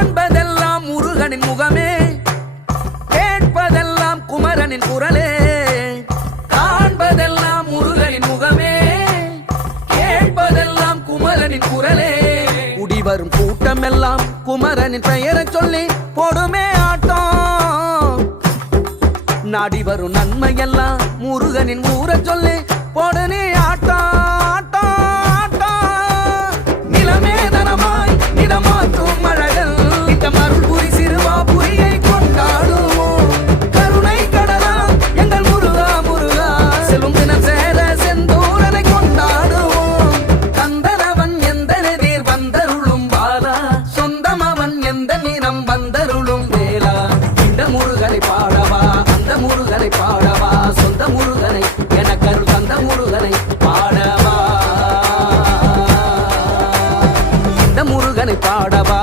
காண்பதெல்லாம் முருகனின் முகமே. கேட்பதெல்லாம் குமரனின் குரலே. காண்பதெல்லாம் முருகனின் முகமே. கேட்பதெல்லாம் குமரனின் குரலே. குடிவரும் கூட்டம் எல்லாம் குமரனின் பெயரை சொல்லி போடுமே ஆட்டம். நாடி வரும் நன்மையெல்லாம் முருகனின் ஊரை சொல்லி போடுனே வேடம் வந்தருளும் வேளா. இந்த முருகனை பாடவா அந்த முருகனை பாடவா. சொந்த முருகனை எனக்கருள் தந்த முருகனை பாடவா. இந்த முருகனை பாடவா